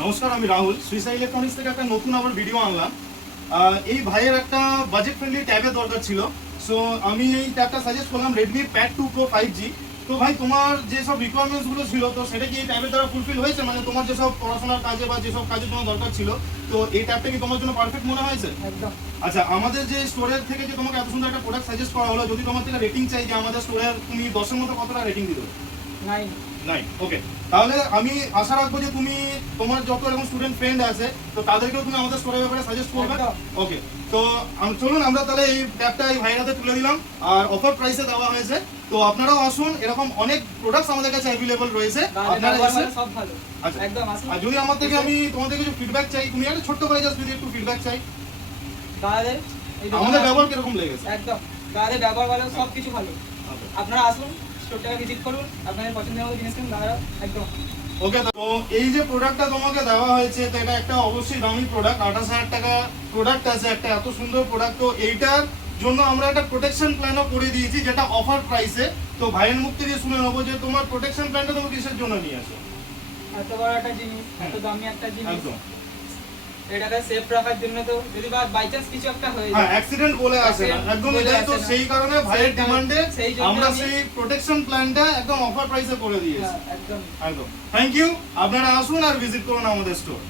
নমস্কার, আমি Rahul suicide electronics থেকে একটা নতুন আবার ভিডিও আনলাম। এই ভাইয়ের একটা বাজেট ফ্রেন্ডলি ট্যাবের দরকার ছিল। সো আমি এই ট্যাবটা সাজেস্ট করলাম রেডমি প্যাড 2 প্রো 5G। তো ভাই, তোমার যেসব রিকোয়ারমেন্টসগুলো ছিল তো সেটা কি এই ট্যাবের দ্বারা ফুলফিল হয়েছে? মানে তোমার যেসব পড়াশোনার কাজে বা যেসব কাজে তোমার দরকার ছিল, তো এই ট্যাবটা কি তোমার জন্য পারফেক্ট মনে হয়েছে? একদম। আচ্ছা, আমাদের যে স্টোরের থেকে যে তোমাকে এত সুন্দর একটা প্রোডাক্ট সাজেস্ট করা হলো, যদি তোমার থেকে রেটিং চাই যে আমাদের স্টোরের তুমি 10-এর মধ্যে কতটা রেটিং দিতে? 9। নাই। ওকে, তাহলে আমি আশা রাখবো যে তুমি তোমার যত এরকম স্টুডেন্ট ফ্রেন্ড আছে তো তাদেরকেও তুমি আমাদের স্টোরের ব্যাপারে সাজেস্ট করবে। একদম। ওকে, তো চলুন আমরা তাহলে এই ট্যাবটা এই ভাইরাতে তুলে দিলাম আর অফার প্রাইসে দেওয়া হয়েছে। তো আপনারাও আসুন, এরকম অনেক প্রোডাক্টস আমাদের কাছে অ্যাভেলেবল রয়েছে। আপনারা এসে সব ভালো। আচ্ছা, একদম আসুন। আর যদি আমার থেকে আমি তোমাদের কিছু ফিডব্যাক চাই, তুমি একটা ছোট্ট করে জাস্ট যদি একটু ফিডব্যাক চাই, দাদাদের এই আমাদের ব্যবহার কিরকম লেগেছে? একদম দাদাদের ব্যবহার ভালো, সব কিছু ভালো। Okay. আপনারা আসুন, স্টোরটাকে ভিজিট করুন, আপনাদের পছন্দের মতো জিনিস কিনুন দাদারা। একদম। ওকে, তো এই যে প্রোডাক্টটা তোমাকে দেওয়া হয়েছে তো এটা একটা অবশ্যই দামি প্রোডাক্ট। 28,000 টাকা প্রোডাক্ট আছে, একটা এত সুন্দর প্রোডাক্ট। তো এইটার জন্য আমরা একটা প্রোটেকশন প্ল্যানও করে দিয়েছি যেটা অফার প্রাইসে। তো ভাইয়ের মুখ থেকে শুনে নেবো যে তোমার প্রোটেকশন প্ল্যানটা তুমি কিসের জন্য নিয়ে আসো? এত বড় একটা জিনিস, এত দামি একটা জিনিস, একদম, এটাকে সেফ রাখার জন্য। তো যদি বাই চান্স কিছু একটা হয়ে হ্যাঁ, যায়, অ্যাক্সিডেন্ট বলে আসে না, একদম বলে এটাই। তো আসে না। সেই কারণে ভাইয়ের ডিমান্ডে সেই জন্য আমরা আমি- সেই প্রোটেকশন প্ল্যানটা একদম অফার প্রাইসে করে দিয়েছি। একদম। একদম, থ্যাংক ইউ। আপনারা আসুন আর ভিজিট করুন আমাদের স্টোর।